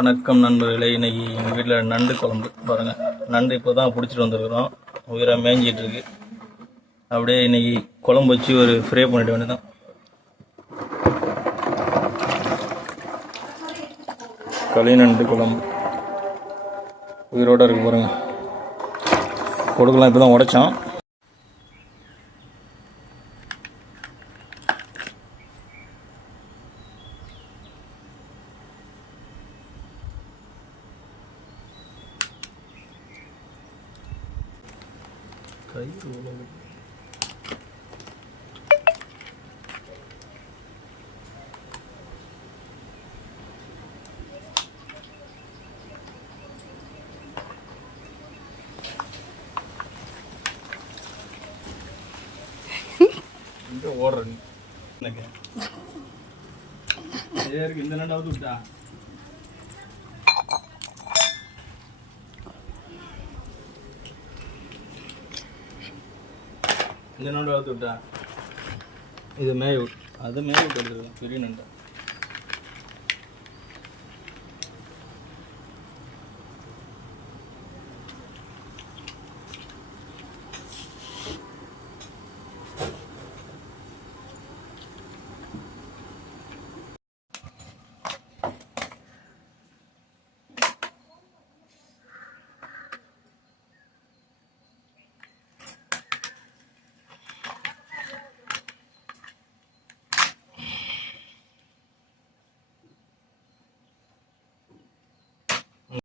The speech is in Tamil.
வணக்கம் நண்பர்களே. இன்னைக்கு எங்கள் வீட்டில் நண்டு குழம்பு. பாருங்கள் நண்டு இப்போ தான் பிடிச்சிட்டு வந்திருக்கிறோம். உயிராக மேய்ஞ்சிட்டு இருக்கு. அப்படியே இன்னைக்கு குழம்பு வச்சு ஒரு ஃப்ரே பண்ணிட்டு வேண்டியதான் களி நண்டு குழம்பு. உயிரோட இருக்கு பாருங்கள் கொடுக்கலாம் இப்போ தான் உடைச்சோம். கை உலகு. எங்க இந்த நண்டாவது விட்டா. இந்த நண்டு வளர்த்து விட்டா? இது மேய் அது மேய் விட்டு எடுத்துருக்கேன் பெரிய நண்டை.